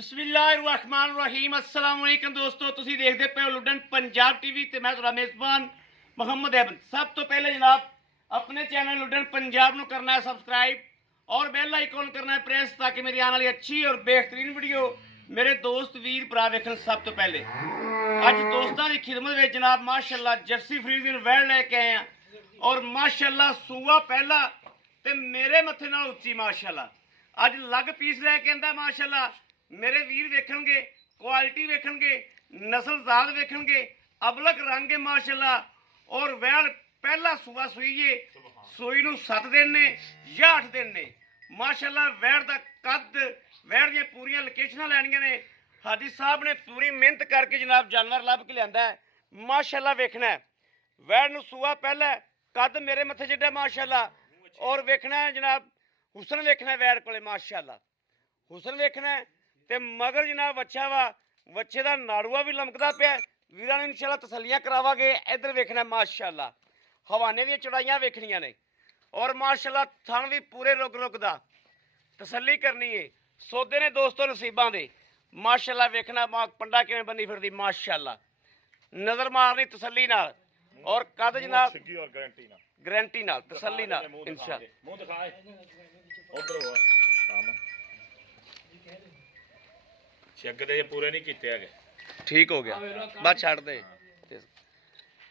बिस्मिल्लाहिर्रहमानिर्रहीम अस्सलाम वालेकुम दोस्तों, तुसी देखते पे हो लुडन पंजाब टीवी ते मैं तुहाडा मेज़बान मोहम्मद अहमद। सब तो पहले जनाब अपने चैनल लुडन पंजाब नूं करना है सबसक्राइब और बेल आइकॉन करना है प्रेस, ताकि मेरी आने वाली अच्छी और बेहतरीन वीडियो मेरे दोस्त वीर भरा वेखन। सब तो पहले अज दोस्तों की खिदमत में जनाब माशाअल्लाह जर्सी फ्रीजियन वैल लेके आए हैं और माशाअल्लाह सूआ पहला ते मेरे मत्थे नाल उच्ची माशाअल्लाह अज लग पीस लैके आंदा माशाअल्लाह। मेरे वीर वेखणगे, क्वालिटी वेखणगे, नस्लजात वेखणगे, अबलक रंग है माशाअल्लाह। और वैल पहला सूआ सूईए, सूई नूं 7 दिन ने या 8 दिन ने माशाअल्लाह। वैड़ दा कद, वैड़ दी पूरियां लोकेशनां लैणियां ने। हाजी साहब ने पूरी मेहनत करके जनाब जानवर लभ के लिआंदा है माशाअल्लाह। वेखना है वैड़ नूं सूआ पहला, कद मेरे मत्थे जिड्डा माशाअल्लाह। और वेखना है जनाब हुसन, वेखना है वैड़ कोले माशाअल्लाह, हुसन वेखना है। ते मगर जनाब बच्चा वा, बच्चे का नाड़ूआ भी लमकदा पिया। वीरां नूं इंशाअल्लाह तसल्लियां करावांगे। इधर वेखना माशाअल्लाह, हवाने दी चौड़ाइयां वेखनियां ने और माशाअल्लाह थन भी पूरे रुक रुकदा। तसल्ली करनी है, सौदे ने दोस्तों नसीबां दे माशाअल्लाह। वेखना पंडा किवें बनी फिरदी माशाअल्लाह, नज़र मारनी तसल्ली नाल और कद जनाब गारंटी नाल तसल्ली नाल इंशाअल्लाह। पूरे नहीं कीते है, ठीक हो गया बस छड़ दे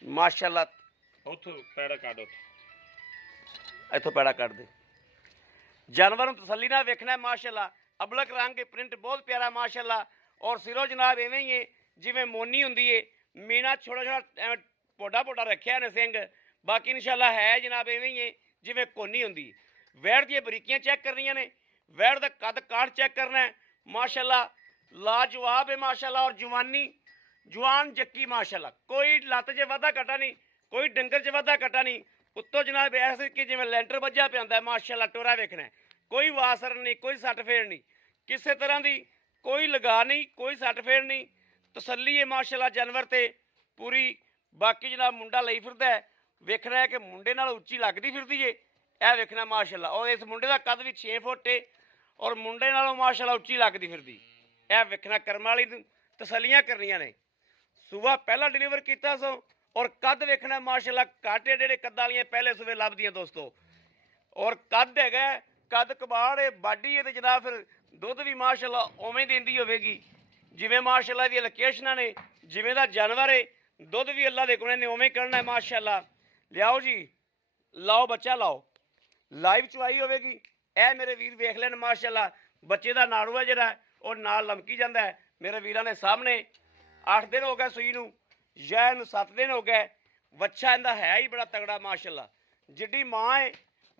माशाअल्लाह। इथों पैड़ा कट दे। जानवर तसल्ली नाल वेखना है माशाअल्लाह। अबलक रंग के प्रिंट बहुत प्यारा माशाअल्लाह। और सिरों जनाब इवें ही है जिवें मोनी हुंदी है। मीना छोटा छोटा पोडा पोडा रखिया ने सिंह, बाकी इंशाअल्लाह है जनाब इवें ही है जिवें कोनी हुंदी। वैड़ दी बरीकियां चेक करनियां ने, वैड़ दा कद काठ चेक करना है माशाअल्लाह। लाजवाब है माशाअल्लाह। और जवानी जवान जक्की माशाअल्लाह, कोई लत्त च वाधा घटा नहीं, कोई डंगर च वाधा घटा नहीं। उत्तों जनाब ऐसे कि जिवें लैंटर वज्जा पे आंदा है माशाअल्लाह। टोरा वेखना है, कोई वासर नहीं, कोई सट फेड़ नहीं, किसी तरह की कोई लगा नहीं, कोई सट फेड़ नहीं। तसल्ली है माशाअल्लाह जानवर ते पूरी। बाकी जनाब मुंडा लई फिरदा है, वेखना है कि मुंडे नाल उच्ची लगदी फिरदी है। यह वेखना माशाअल्लाह। और इस मुंडे का कद भी 6 फुट है और मुंडे नालों माशाअल्लाह उच्ची लगदी फिरदी। यह वेखना कर्म वाली तसल्लियां करनियां ने। सूबा पहला डिलीवर किया सो और कद वेखना माशाअल्लाह। काटे डेढ़े कद वालियां पहले सूबे लभदियां दोस्तों। और कद है कद कबाड़ है, बाडी है, तो जनाब फिर दुध भी माशाअल्लाह उवें देंदी होवेगी जिवें माशाअल्लाह दी लोकेशनां ने, जिवें दा जानवर है। दुध भी अल्लाह दे कोने ने उवें करना है माशाअल्लाह। लियाओ जी, लाओ बच्चा लाओ, लाइव चवाई होवेगी। ए मेरे वीर वेख लैन माशाअल्लाह। बच्चे का नाड़ूआ जिहड़ा और नाल लमकी जाता है। मेरे वीरां ने सामने 8 दिन हो गए सूई नूं, या इहनूं 7 दिन हो गए। बच्चा इहदा है ही बड़ा तगड़ा माशाअल्लाह। जिड्डी माँ है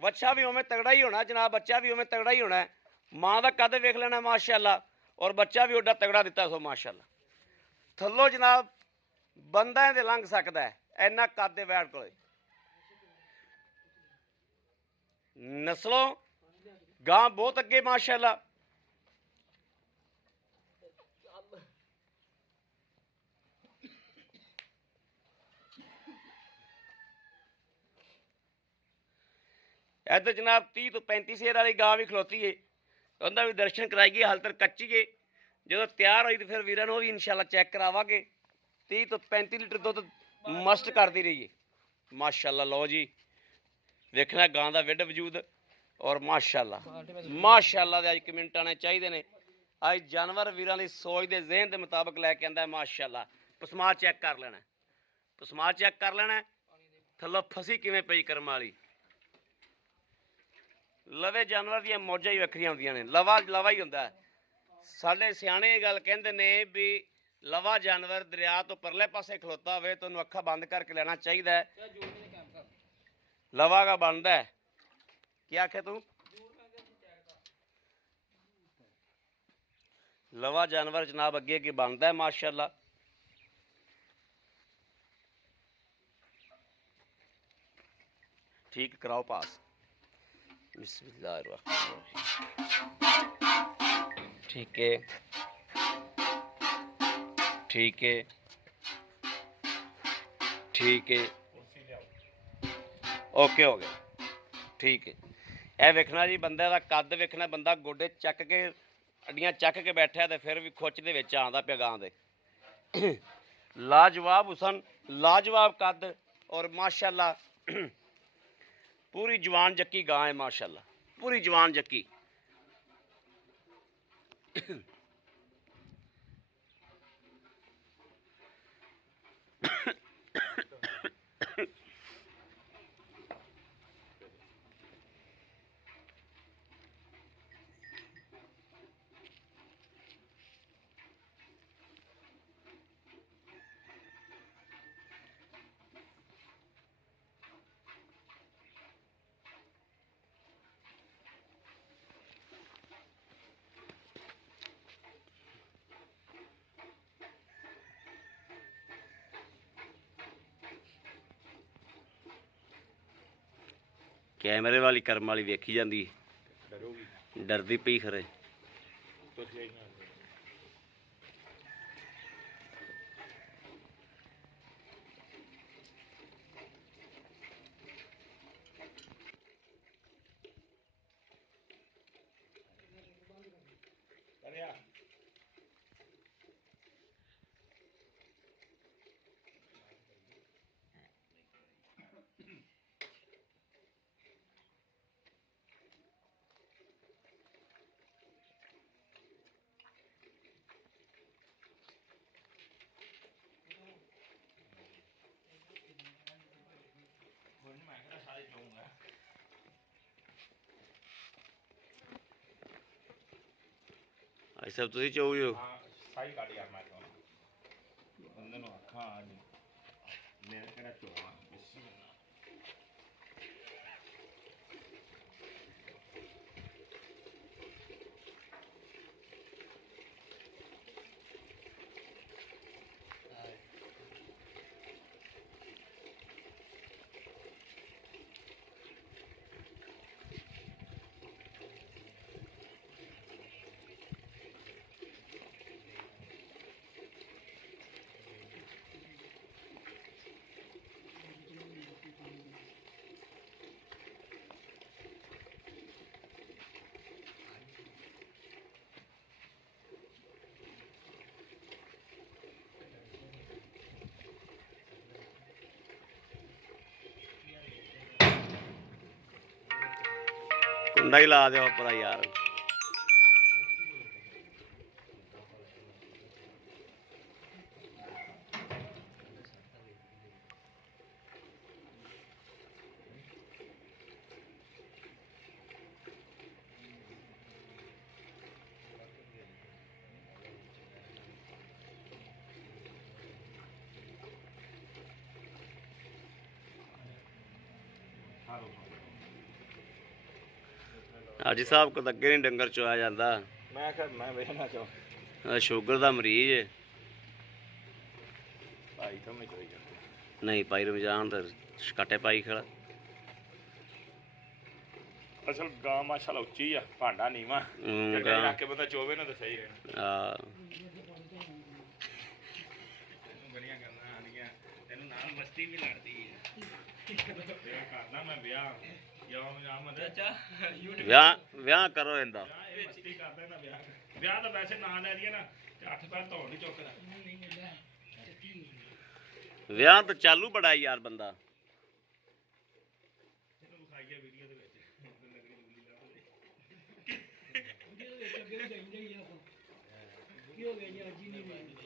बच्चा भी उवें तगड़ा ही होना जनाब, बच्चा भी उवें तगड़ा ही होना है। माँ का कद वेख लेना माशाअल्लाह और बच्चा भी उड्डा तगड़ा दिता सो माशाअल्लाह। थल्लों जनाब बंदा इहदे लंघ सकता है, इन्ना कद है वैड़ कोले। नस्लों गां बहुत अगे माशाअल्लाह। इधर जनाब 30 तो 35 सेर वाली गां भी खलोती है, उनका भी दर्शन कराइए। हाल तक कच्ची है, जो तैयार हुई तो फिर वीरां नूं भी इंशाअल्लाह चेक करावांगे। 30 तो 35 लीटर दुध मस्ट करती रही है माशाअल्लाह। लो जी वेखना गां का विड वजूद और माशाअल्लाह माशाअल्लाह। अज कमेंट आने चाहिए ने। अज जानवर वीरां दी सोच दे ज़हन के मुताबिक लैके आंदा है माशाअल्लाह। पसमा चेक कर लेना, पसमा चेक कर लेना थल्लों फसी किवें पई कर्म वाली। लवे जानवर दी मौजां ही वखरियां होंदियां ने। लवा लवा ही होंदा है। साडे सियाणे ये गल कहंदे ने भी लवा जानवर दरिया तो परले पासे खलोता होवे तो उन्हें अखा बंद करके लेना चाहिए है। लवा का बनता है क्या आखे तू? लवा जानवर जनाब अगे अगे बनता है माशाअल्लाह। ठीक कराओ पास। ठीक है, ठीक है, ठीक है, ओके हो गया। ठीक है, यह वेखना जी बंदे का कद वेखना, बंदा गोडे चक के ਅੱਡੀਆਂ ਚੱਕ ਕੇ ਬੈਠਿਆ ਤੇ ਫਿਰ ਵੀ ਖੁੱਚ ਦੇ ਵਿੱਚ ਆਉਂਦਾ ਪਿਆ ਗਾਂ ਦੇ। ਲਾਜਵਾਬ ਹੁਸਨ, ਲਾਜਵਾਬ ਕੱਦ ਔਰ माशाअल्लाह पूरी जवान जक्की गां है माशाअल्लाह, पूरी जवान जक्की। कैमरे वाली कर्म वाली वेखी जाती, डरदी पई खरे। अच्छा तुसीं चो ही हो? ਸਾਈ ਕੱਢ ਯਾਰ ਮੈਂ ਤੋਂ ਬੰਦੇ ਨੂੰ ਅੱਖਾਂ ਆ ਜੀ ਮੈਂ ਕਿਹੜਾ ਚੋਵਾ ਬਿਸਮਿਲ੍ਲਾ। कुंडा ही ला दे उपर यार। हाजी साहब को अगे नहीं डंगर चोया जाता। मैं शुगर का मरीज है। नहीं भाई रमजान तो कटे पाई खड़ा। असल गां माशाल्लाह उच्ची आ, भांडा नीवा के बंदा चोवे ना तो सही है। हां बड़ियां गल्लां आंदियां तेनू नाल मस्ती भी लड़दी है। तेरा करना मैं ब्याह ਵਿਆਹ ਕਰੋ ਇਹਦਾ। ਮਸਤੀ ਕਰਦਾ ਨਾ ਵਿਆਹ। ਵਿਆਹ ਤਾਂ ਵੈਸੇ ਨਾ ਲੈ ਲਈਏ ਨਾ ਤੇ 8 ਪੈਰ ਧੌਣ ਨਹੀਂ ਚੁੱਕਦਾ। ਵਿਆਹ ਤਾਂ ਚਾਲੂ ਬੜਾ ਯਾਰ ਬੰਦਾ। ਇਹਨੂੰ ਵਿਖਾਈਏ ਵੀਡੀਓ ਦੇ ਵਿੱਚ। ਵੀਡੀਓ ਦੇ ਵਿੱਚ ਅੱਗੇ ਜਾਂਦੇ ਹੀ ਆਪਾਂ। ਕੀ ਹੋ ਗਿਆ ਜੀ ਅੱਜ ਹੀ ਨਹੀਂ ਵੇਖਦੇ।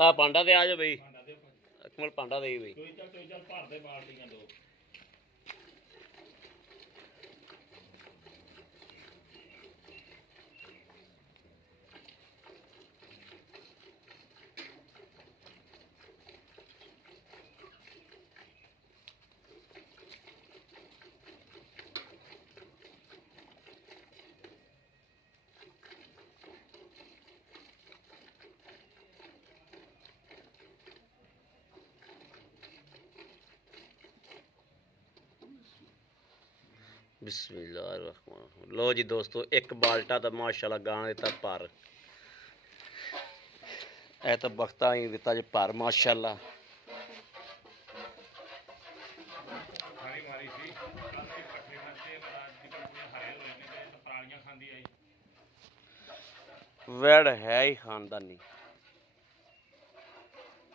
ਆ ਪਾਂਡਾ ਤੇ ਆ ਜਾ ਬਈ, ਭਾਂਡਾ ਦੇ ਅਕਮਲ ਪਾਂਡਾ ਦੇ ਬਈ। ਚੋਈ ਚੱਲ ਭਰ ਦੇ ਬਾਲਟੀਆਂ ਦੋ। ਬਿਸਮਿल्लाह। ਲੋ ਜੀ ਦੋਸਤੋ, ਇੱਕ ਬਾਲਟਾ ਤਾਂ ਮਾਸ਼ਾਅੱਲਾ ਗਾਂ ਦਿੱਤਾ ਭਰ। ਇਹ ਤਾਂ ਬਖਤਾ ਹੀ ਦਿੱਤਾ ਜੇ ਭਰ ਮਾਸ਼ਾਅੱਲਾ। ਖਾਣੀ ਮਾਰੀ ਸੀ ਕੱਲ ਦੇ ਪੱਠੇ ਖਾਤੇ ਅੱਜ ਕੱਲ ਹਰੇ ਹੋਏ ਨੇ ਤੇ ਪਰਾਲੀਆਂ ਖਾਂਦੀ ਆਈ। ਵੈੜ ਹੈ ਹੀ ਖਾਨਦਾਨੀ,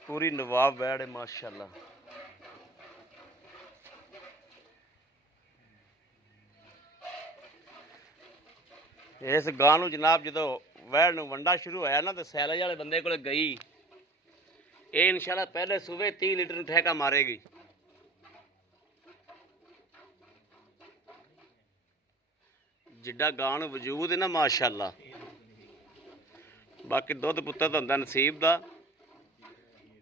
ਪੂਰੀ ਨਵਾਬ ਵੈੜ ਹੈ ਮਾਸ਼ਾਅੱਲਾ। ਇਸ ਗਾਂ ਨੂੰ ਜਨਾਬ ਜਦੋਂ ਵੈੜ ਨੂੰ ਵੰਡਾ ਸ਼ੁਰੂ ਹੋਇਆ ਨਾ, ਤੇ ਸੈਲਜ ਵਾਲੇ ਬੰਦੇ ਕੋਲ ਗਈ, ਇਹ ਇਨਸ਼ਾਅੱਲਾ ਪਹਿਲੇ ਸੂਬੇ 30 ਲੀਟਰ ਨੂੰ ਠੇਕਾ ਮਾਰੇਗੀ। ਜਿੱਡਾ ਗਾਂ ਨੂੰ ਵਜੂਦ ਹੈ ਨਾ ਮਾਸ਼ਾਅੱਲਾ। ਬਾਕੀ ਦੁੱਧ ਪੁੱਤਰ ਤਾਂ ਹੁੰਦਾ ਨਸੀਬ ਦਾ,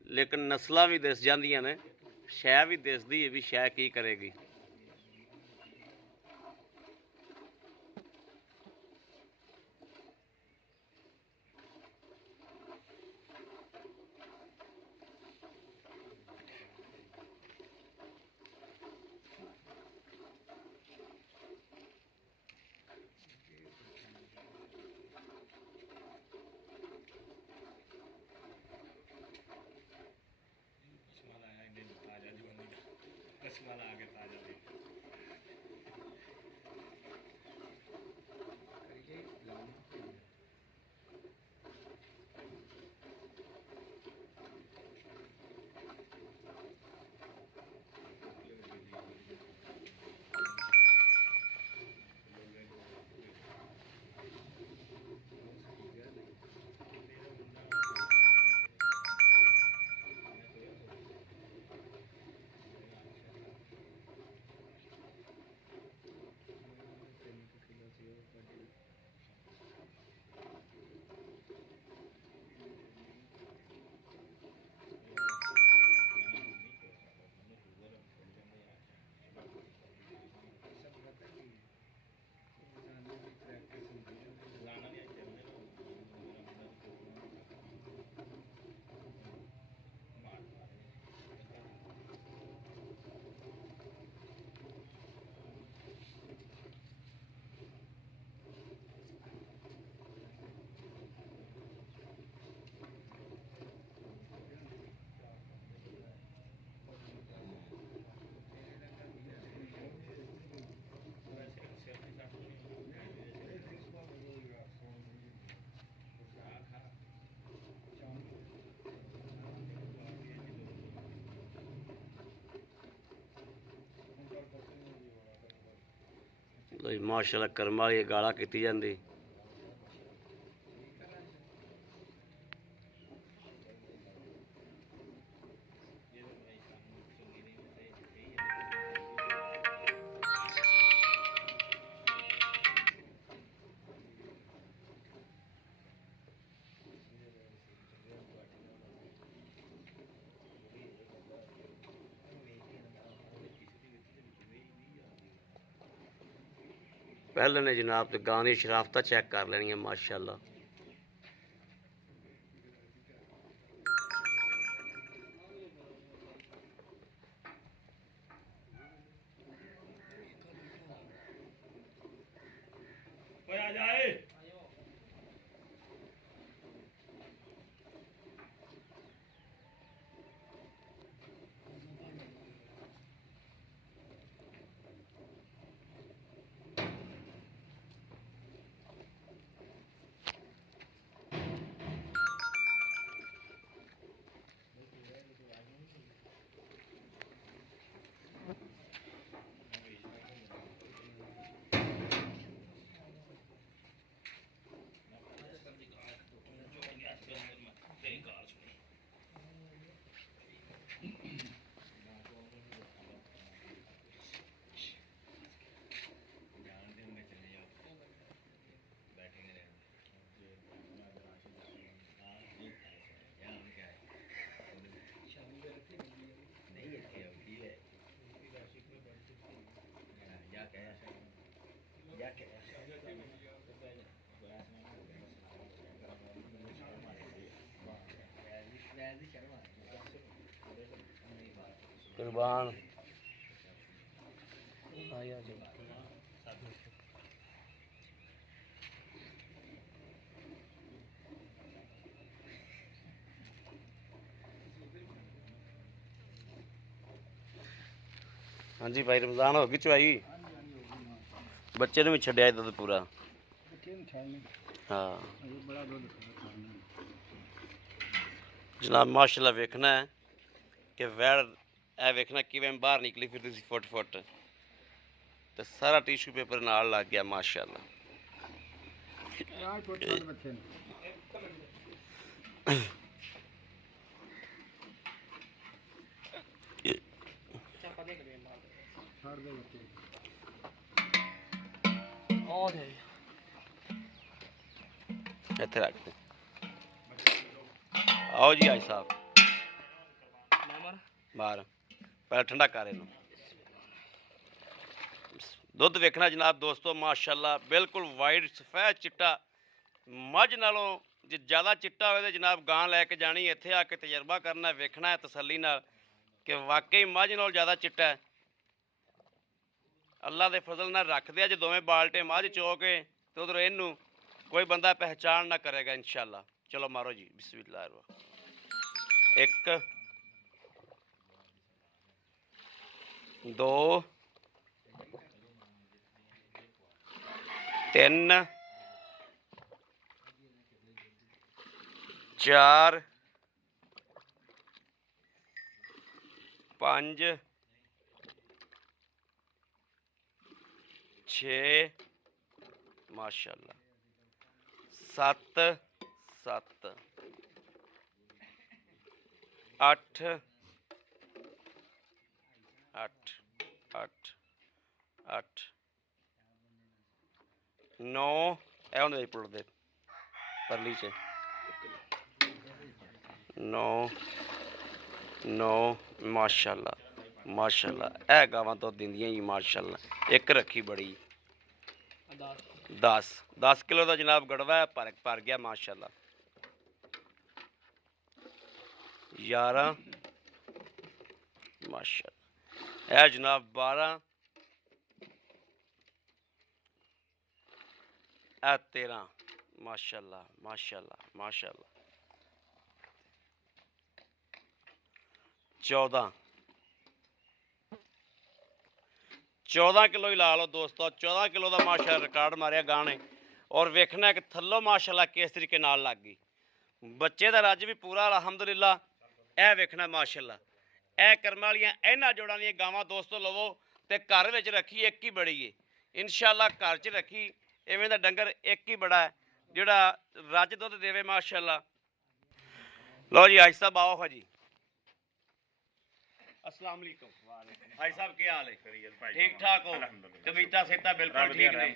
ਲੇਕਿਨ ਨਸਲਾਂ ਵੀ ਦਿਸ ਜਾਂਦੀਆਂ ਨੇ, ਸ਼ੈ ਵੀ ਦਿਸਦੀ ਹੈ ਵੀ ਸ਼ੈ ਕੀ ਕਰੇਗੀ। ਵਾਲਾ ਆ ਕੇ ਤਾਜ਼ਾ ਦੇ ਮਾਸ਼ਾਅੱਲਾ ਕਰਮ ਵਾਲੀ ਗਾਲਾਂ ਕੀਤੀ ਜਾਂਦੀ। ਪਹਿਲੇ ਨੇ ਜਨਾਬ ਤੇ ਗਾਂ ਦੀ ਸ਼ਰਾਫਤਾਂ ਚੈੱਕ ਕਰ ਲੈਣੀਆਂ ਮਾਸ਼ਾਅੱਲਾ। ਓਏ ਆ ਜਾਏ ਕੁਰਬਾਨ ਹਾਂਜੀ ਭਾਈ ਰਮਜ਼ਾਨ ਹੋ ਗਈ ਚਵਾਈ ਬੱਚੇ ਨੂੰ ਵੀ ਛੱਡਿਆ ਦੁੱਧ ਪੂਰਾ ਹਾਂ ਜਨਾਬ ਮਾਸ਼ਾਅੱਲਾ ਵੇਖਣਾ ਹੈ ਕਿ ਵੈੜ ਇਹ ਵੇਖਣਾ ਕਿਵੇਂ ਬਾਹਰ ਨਿਕਲੀ ਫਿਰਦੀ ਸੀ ਫੁੱਟ ਫੁੱਟ ਤੇ ਸਾਰਾ ਟਿਸ਼ੂ ਪੇਪਰ ਨਾਲ ਲੱਗ ਗਿਆ ਮਾਸ਼ਾਅੱਲਾ ਇੱਥੇ ਰੱਖ ਦੇ ਆਓ ਜੀ ਆਈ ਸਾਹਿਬ ਬਾਹਰ ਪਹਿਲਾਂ ਠੰਡਾ ਕਰ ਇਹਨੂੰ ਦੁੱਧ ਵੇਖਣਾ ਜਨਾਬ ਦੋਸਤੋ ਮਾਸ਼ਾਅੱਲਾ ਬਿਲਕੁਲ ਵਾਈਟ ਸਫੈਦ ਚਿੱਟਾ ਮੱਝ ਨਾਲੋਂ ਜੇ ਜ਼ਿਆਦਾ ਚਿੱਟਾ ਹੋਵੇ ਤਾਂ ਜਨਾਬ ਗਾਂ ਲੈ ਕੇ ਜਾਣੀ ਇੱਥੇ ਆ ਕੇ ਤਜਰਬਾ ਕਰਨਾ ਵੇਖਣਾ ਹੈ ਤਸੱਲੀ ਨਾਲ ਕਿ ਵਾਕਈ ਮੱਝ ਨਾਲੋਂ ਜ਼ਿਆਦਾ ਚਿੱਟਾ ਹੈ ਅੱਲਾ ਦੇ ਫਜ਼ਲ ਨਾਲ ਰੱਖਦੇ ਆ ਜੇ ਦੋਵੇਂ ਬਾਲਟੇ ਮੱਝ ਚੋ ਕੇ ਤੇ ਉਧਰ ਇਹਨੂੰ ਕੋਈ ਬੰਦਾ ਪਹਿਚਾਣ ਨਾ ਕਰੇਗਾ ਇਨਸ਼ਾਅੱਲਾ ਚਲੋ ਮਾਰੋ ਜੀ ਬਿਸਮਿਲ੍ਲਾਹ ਇੱਕ 2 3 4 5 6 माशाअल्लाह 7 7 8 8 8 8 9 ਇਹ ਹੁੰਦੇ ਪੁੱਟ ਦੇ ਪਰਲੀ ਚ 9 9 ਮਾਸ਼ਾਅੱਲਾ ਮਾਸ਼ਾਅੱਲਾ ਇਹ ਗਾਵਾਂ ਤੋਂ ਦਿੰਦੀਆਂ ਹੀ ਮਾਸ਼ਾਅੱਲਾ ਇੱਕ ਰੱਖੀ ਬੜੀ 10 ਕਿਲੋ ਦਾ ਜਨਾਬ ਗੜਵਾ ਹੈ ਭਰ ਗਿਆ ਮਾਸ਼ਾਅੱਲਾ 11 ਮਾਸ਼ਾਅੱਲਾ ਇਹ ਜਨਾਬ 12 ਇਹ 13 ਮਾਸ਼ਾਅੱਲਾ ਮਾਸ਼ਾਅੱਲਾ ਮਾਸ਼ਾਅੱਲਾ 14 ਕਿਲੋ ਹੀ ਲਾ ਲਓ ਦੋਸਤੋ 14 ਕਿਲੋ ਦਾ ਮਾਸ਼ਾਅੱਲਾ ਰਿਕਾਰਡ ਮਾਰਿਆ ਗਾਂ ਨੇ ਔਰ ਵੇਖਣਾ ਕਿ ਥੱਲੋਂ ਮਾਸ਼ਾਅੱਲਾ ਕਿਸ ਤਰੀਕੇ ਨਾਲ ਲੱਗ ਗਈ ਬੱਚੇ ਦਾ ਰੱਜ ਵੀ ਪੂਰਾ ਅਲਹਮਦੁਲਿਲਾ ਇਹ ਵੇਖਣਾ ਮਾਸ਼ਾਅੱਲਾ ਇਹ ਕਰਮਾਂ ਵਾਲੀਆਂ ਇਹਨਾਂ ਜੋੜਾਂ ਦੀਆਂ ਗਾਵਾਂ ਦੋਸਤੋ ਲਵੋ ਤੇ ਘਰ ਵਿੱਚ ਰੱਖੀ ਇੱਕ ਹੀ ਬੜੀ ਏ ਇਨਸ਼ਾਅੱਲਾ ਘਰ 'ਚ ਰੱਖੀ ਇਵੇਂ ਦਾ ਡੰਗਰ ਇੱਕ ਹੀ ਬੜਾ ਹੈ ਜਿਹੜਾ ਰੱਜ ਦੁੱਧ ਦੇਵੇ ਮਾਸ਼ਾਅੱਲਾ ਲਓ ਜੀ ਹਾਜੀ ਸਾਹਿਬ ਆਓ ਜੀ अस्सलाम वालेकुम भाई साहब क्या हाल है ठीक ठाक हो तबीयत सेहत बिल्कुल ठीक ने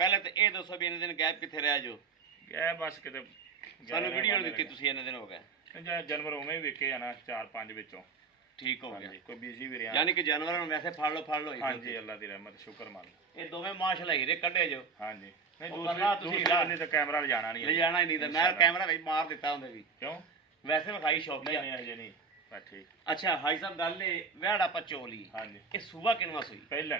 पहले तो ये दसो भी इन्ने दिन गैप किथे रह जो गैप बस किते सानू वीडियो नहीं दी तुसी इन्ने दिन हो गए जानवर उवें वेखे जाना 4-5 विचों ठीक हो गया कोई बिजी भी रहा यानी कि जानवरां नूं वैसे फाड़ लो हां जी अल्लाह दी रहमत शुक्र मान ये दोवें माशाअल्लाह हीरे कड्डे जो हां जी नहीं दूसरा नहीं तो कैमरा ले जाना नहीं ले जाना ही नहीं था मैं कैमरा भाई मार देता हुंदे भी क्यों वैसे विखाई शौक नहीं अजे नहीं ठीक अच्छा हाई साहब गल वैड़ आप चोली हाँ जी ये सुबह किनवा सुई पहले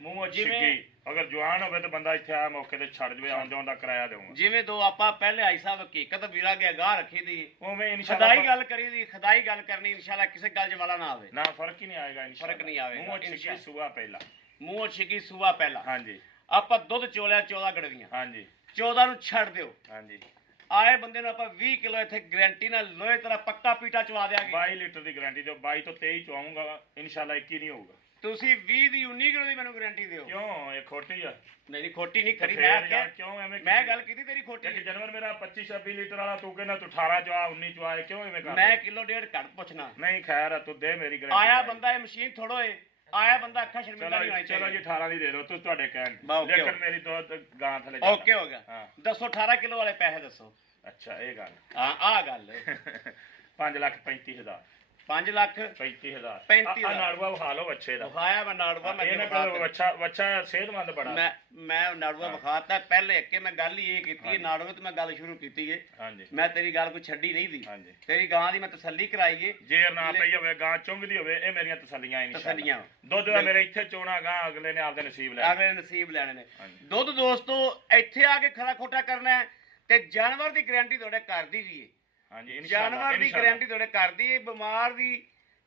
मूंह छिकी अगर जवान होवे तो बंदा इत्थे आ मौके ते छड़ जवे आउं जाउं दा किराया देऊंगा जिवें दो आपा पहले हाई साहब हकीकत वीरा के अगाह रखी दी उवें इंशाल्लाह खदाई गल करी दी खदाई गल करनी इंशाल्लाह किसी गल च वाला ना आवे ना फर्क ही नहीं आएगा इंशाल्लाह फर्क नहीं आवेगा मूंह छिकी सुबह पहला मूंह छिकी सुबह पहला हां जी आपा दूध चोलिया 14 गड़वियां हां जी 14 नु छड़ दियो हां जी आए बंदे ਨੂੰ ਆਪਾਂ 20 ਕਿਲੋ ਇੱਥੇ ਗਾਰੰਟੀ ਨਾਲ ਲੋਹੇ ਤਰ੍ਹਾਂ ਪੱਕਾ ਪੀਟਾ ਚਵਾ ਦਿਆਂਗੇ 22 ਲੀਟਰ ਦੀ ਗਾਰੰਟੀ ਦਿਓ 22 ਤੋਂ 23 ਚਵਾਉਂਗਾ ਇਨਸ਼ਾਅੱਲਾ 21 ਨਹੀਂ ਹੋਊਗਾ ਤੁਸੀਂ 20 ਦੀ 19 ਕਿਲੋ ਦੀ ਮੈਨੂੰ ਗਾਰੰਟੀ ਦਿਓ ਕਿਉਂ ਇਹ ਖੋਟੀ ਆ ਨਹੀਂ ਖੋਟੀ ਨਹੀਂ ਖਰੀ ਮੈਂ ਕਿਉਂ ਐਵੇਂ ਮੈਂ ਗੱਲ ਕੀਤੀ ਤੇਰੀ ਖੋਟੀ ਕਿ ਜਨਵਰ ਮੇਰਾ 25-26 ਲੀਟਰ ਵਾਲਾ ਤੂੰ ਕਹਿੰਦਾ ਤੂੰ 18 ਚਵਾ 19 ਚਵਾ ਕਿਉਂ ਐਵੇਂ ਕਰਦਾ ਮੈਂ ਕਿਲੋ ਡੇਢ ਘੱਟ ਪੁੱਛਣਾ ਨਹੀਂ ਖੈਰ ਤੂੰ ਦੇ ਮੇਰੀ ਗਾਰੰਟੀ ਆਇਆ ਬੰਦਾ ਇਹ ਮਸ਼ੀਨ ਥੋੜੋ ਏ ਆਇਆ ਬੰਦਾ ਅੱਖਾਂ ਸ਼ਰਮਿੰਦਾ ਨਹੀਂ ਹੋਣੀ ਚਾਹੀਦੀ ਚਲੋ ਜੀ 18 ਦੀ ਦੇ ਦਿਓ ਤੁਸੀਂ ਤੁਹਾਡੇ ਕਹਿਣ ਲੇਕਿਨ ਮੇਰੀ ਦੁੱਧ ਗਾਂ ਥਲੇ ਓਕੇ ਹੋ ਗਿਆ ਦੱਸੋ 18 ਕਿਲੋ ਵਾਲੇ ਪੈਸੇ ਦੱਸੋ ਅੱਛਾ ਇਹ ਗੱਲ ਹਾਂ ਆ ਗੱਲ 5,35,000 5 ਲੱਖ 35,000 35,000 ਨਾੜੂਆ ਵਿਖਾ ਲਓ ਬੱਚੇ ਦਾ ਵਿਖਾਇਆ ਮੈਂ ਨਾੜੂਆ ਮੈਂ ਇਹਨੇ ਅੱਗੇ ਵਿਖਾਤਾ। ਬੱਚਾ ਸਿਹਤਮੰਦ ਬੜਾ ਮੈਂ ਨਾੜੂਆ ਵਿਖਾਤਾ ਪਹਿਲੇ ਅੱਗੇ ਮੈਂ ਗੱਲ ਹੀ ਇਹ ਕੀਤੀ ਹੈ ਨਾੜੂਏ ਤੇ ਮੈਂ ਗੱਲ ਸ਼ੁਰੂ ਕੀਤੀ ਹੈ ਹਾਂਜੀ ਮੈਂ ਤੇਰੀ ਗੱਲ ਕੋਈ ਛੱਡੀ ਨਹੀਂ ਦੀ ਹਾਂਜੀ ਤੇਰੀ ਗਾਂ ਦੀ ਮੈਂ ਤਸੱਲੀ ਕਰਾਈ ਏ ਜੇਰ ਨਾ ਪਈ ਹੋਵੇ ਗਾਂ ਚੁੰਗਦੀ ਹੋਵੇ ਇਹ ਮੇਰੀਆਂ ਤਸੱਲੀਆਂ ਹੀ ਤਸੱਲੀਆਂ ਦੁੱਧ ਦਾ ਮੇਰੇ ਇੱਥੇ ਚੋਣਾ ਗਾਂ ਅਗਲੇ ਨੇ ਆਪਦੇ ਨਸੀਬ ਲੈ ਅਗਲੇ ਨਸੀਬ ਲੈਣੇ ਨੇ ਦੁੱਧ ਦੋਸਤੋ ਇੱਥੇ ਆ ਕੇ ਖਰਾ ਖੋਟਾ ਕਰਨਾ ਹੈ ਤੇ ਜਾਨਵਰ ਦੀ ਗਾਰੰਟੀ ਤੁਹਾਡੇ ਘਰ ਦੀ ਵੀ ਹੈ ਹਾਂਜੀ ਜਾਨਵਰ ਦੀ ਗਾਰੰਟੀ ਤੁਹਾਡੇ ਘਰ ਦੀ ਹੈ ਬਿਮਾਰ ਦੀ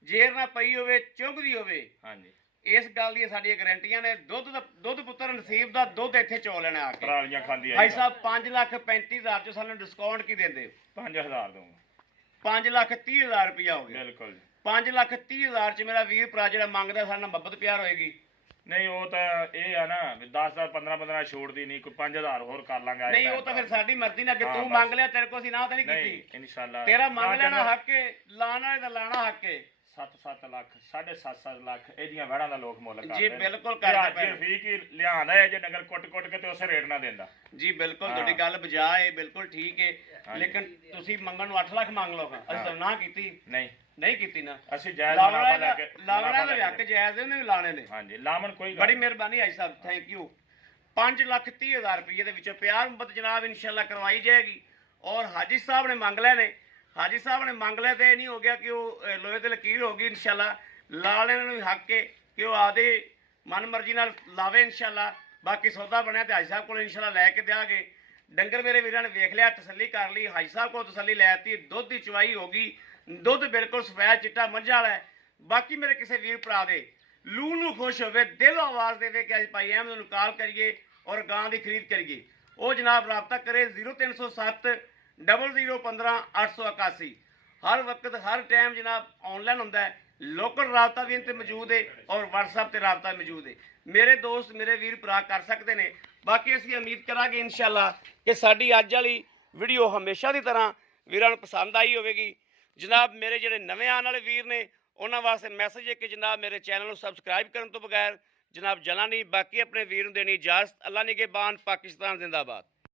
ਜੇਰ ਨਾ ਪਈ ਹੋਵੇ ਚੁੰਗਦੀ ਹੋਵੇ ਹਾਂਜੀ ਇਸ ਗੱਲ ਦੀਆਂ ਸਾਡੀਆਂ ਗਾਰੰਟੀਆਂ ਨੇ ਦੁੱਧ ਪੁੱਤਰ ਨਸੀਬ ਦਾ ਦੁੱਧ ਇੱਥੇ ਚੋ ਲੈਣਾ ਆ ਕੇ ਪਰਾਲੀਆਂ ਖਾਂਦੀ ਭਾਈ ਸਾਹਿਬ 5,35,000 ਚ ਸਾਨੂੰ ਡਿਸਕਾਊਂਟ ਕੀ ਦਿੰਦੇ 5,000 ਦਊਂਗਾ 5,30,000 ਰੁਪਇਆ ਹੋ ਗਿਆ ਬਿਲਕੁਲ 5,30,000 ਚ ਮੇਰਾ ਵੀਰ ਭਰਾ ਜਿਹੜਾ ਮੰਗਦਾ ਸਾਡੇ ਨਾਲ ਮੁਹੱਬਤ ਪਿਆਰ ਹੋਏਗੀ ਨਹੀਂ ਉਹ ਤਾਂ ਇਹ ਆ ਨਾ 10 15 ਛੋੜਦੀ ਨਹੀਂ ਕੋਈ 5,000 ਹੋਰ ਕਰ ਲਾਂਗਾ ਨਹੀਂ ਉਹ ਤਾਂ ਫਿਰ ਸਾਡੀ ਮਰਜ਼ੀ ਨਾਲ ਕਿ ਤੂੰ ਮੰਗ ਲਿਆ ਤੇਰੇ ਕੋਲ ਅਸੀਂ ਨਾ ਤਾਂ ਨਹੀਂ ਕੀਤੀ ਇਨਸ਼ਾਅੱਲਾ ਤੇਰਾ ਮੰਗ ਲੈਣਾ ਹੱਕ ਹੈ ਲਾਣ ਵਾਲੇ ਦਾ ਲਾਣਾ ਹੱਕ ਹੈ 7 ਲੱਖ 7.5 ਲੱਖ ਇਹਦੀਆਂ ਵੜਾਂ ਦਾ ਲੋਕ ਮੁੱਲ ਕਰਦੇ ਜੀ ਬਿਲਕੁਲ ਕਰਦੇ ਜੇ ਫੀ ਕੀ ਲਿਆਂਦਾ ਹੈ ਜੇ ਨਗਰ ਕੁੱਟ ਕੇ ਤੇ ਉਸੇ ਰੇਟ ਨਾਲ ਦਿੰਦਾ ਜੀ ਬਿਲਕੁਲ ਤੁਹਾਡੀ ਗੱਲ ਬਜਾ ਹੈ ਬਿਲਕੁਲ ਠੀਕ ਹੈ ਲੇਕਿਨ ਤੁਸੀਂ ਮੰਗਣ ਨੂੰ 8 ਲੱਖ ਮੰਗ ਲਓ ਅਸੀਂ ਤਾਂ ਨਾ ਕੀਤੀ ਨਹੀਂ ਕੀਤੀ ਨਾ ਅਸੀਂ ਜਾਇਜ਼ ਮੁਨਾਫਾ ਲੈ ਕੇ ਲਾਵਣਾ ਦਾ ਹੱਕ ਜਾਇਜ਼ ਉਹਨੇ ਵੀ ਲਾਣੇ ਨੇ ਹਾਂਜੀ ਲਾਮਨ ਕੋਈ ਬੜੀ ਮਿਹਰਬਾਨੀ ਹਾਜੀ ਸਾਹਿਬ ਥੈਂਕ ਯੂ 5,30,000 ਰੁਪਏ ਦੇ ਵਿੱਚੋਂ ਪਿਆਰ ਮੁਹੱਬਤ ਜਨਾਬ ਇਨਸ਼ਾਅੱਲਾ ਕਰਵਾਈ ਜਾਏਗੀ ਔਰ ਹਾਜੀ ਸਾਹਿਬ ਨੇ ਮੰਗ ਲਏ ਨੇ ਹਾਜੀ ਸਾਹਿਬ ਨੇ ਮੰਗ ਲਿਆ ਤੇ ਇਹ ਨਹੀਂ ਹੋ ਗਿਆ ਕਿ ਉਹ ਲੋਹੇ ਤੇ ਲਕੀਰ ਹੋ ਗਈ ਇਨਸ਼ਾਅੱਲਾ ਲਾਣੇ ਨੂੰ ਵੀ ਹੱਕ ਹੈ ਕਿ ਉਹ ਆਦੇ ਮਨ ਮਰਜ਼ੀ ਨਾਲ ਲਾਵੇ ਇਨਸ਼ਾਅੱਲਾ ਬਾਕੀ ਸੌਦਾ ਬਣਿਆ ਤੇ ਹਾਜੀ ਸਾਹਿਬ ਕੋਲ ਇਨਸ਼ਾਅੱਲਾ ਲੈ ਕੇ ਦਿਆਂਗੇ ਡੰਗਰ ਮੇਰੇ ਵੀਰਾਂ ਨੇ ਵੇਖ ਲਿਆ ਤਸੱਲੀ ਕਰ ਲਈ ਹਾਜੀ ਸਾਹਿਬ ਕੋਲ ਤਸੱਲੀ ਲੈਤੀ ਦੁੱਧ ਦੀ ਚਵਾਈ ਹੋ ਗਈ ਦੁੱਧ ਬਿਲਕੁਲ ਸਫੈਦ ਚਿੱਟਾ ਮੱਝਾਂ ਵਾਲਾ ਹੈ ਬਾਕੀ ਮੇਰੇ ਕਿਸੇ ਵੀਰ ਭਰਾ ਦੇ ਲੂ ਨੂੰ ਖੁਸ਼ ਹੋਵੇ ਦਿਲੋਂ ਆਵਾਜ਼ ਦੇਵੇ ਕਿ ਅੱਜ ਭਾਈ ਅਹਿਮਦ ਨੂੰ ਕਾਲ ਕਰੀਏ ਔਰ ਗਾਂ ਦੀ ਖਰੀਦ ਕਰੀਏ ਉਹ ਜਨਾਬ ਰਾਬਤਾ ਕਰੇ 0307 0015 881 ਹਰ ਵਕਤ ਹਰ ਟਾਈਮ ਜਨਾਬ ਆਨਲਾਈਨ ਹੁੰਦਾ ਹੈ ਲੋਕਲ ਰਾਬਤਾ ਵੀ ਇੰਤੇ ਮੌਜੂਦ ਹੈ ਔਰ WhatsApp ਤੇ ਰਾਬਤਾ ਮੌਜੂਦ ਹੈ ਮੇਰੇ ਦੋਸਤ ਮੇਰੇ ਵੀਰ ਭਰਾ ਕਰ ਸਕਦੇ ਨੇ ਬਾਕੀ ਅਸੀਂ ਉਮੀਦ ਕਰਾਂਗੇ ਇਨਸ਼ਾਅੱਲਾ ਕਿ ਸਾਡੀ ਅੱਜ ਵਾਲੀ ਵੀਡੀਓ ਹਮੇਸ਼ਾ ਦੀ ਤਰ੍ਹਾਂ ਵੀਰਾਂ ਨੂੰ ਪਸੰਦ ਆਈ ਹੋਵੇਗੀ ਜਨਾਬ ਮੇਰੇ ਜਿਹੜੇ ਨਵੇਂ ਆਉਣ ਵਾਲੇ ਵੀਰ ਨੇ ਉਹਨਾਂ ਵਾਸਤੇ ਮੈਸੇਜ ਹੈ ਕਿ ਜਨਾਬ ਮੇਰੇ ਚੈਨਲ ਨੂੰ ਸਬਸਕ੍ਰਾਈਬ ਕਰਨ ਤੋਂ ਬਗੈਰ ਜਨਾਬ ਜਲਾ ਨਹੀਂ ਬਾਕੀ ਆਪਣੇ ਵੀਰ ਨੂੰ ਦੇਣੀ ਇਜਾਜ਼ਤ ਅੱਲਾ ਨਿਗਹਿਬਾਨ ਪਾਕਿਸਤਾਨ ਜ਼ਿੰਦਾਬਾਦ।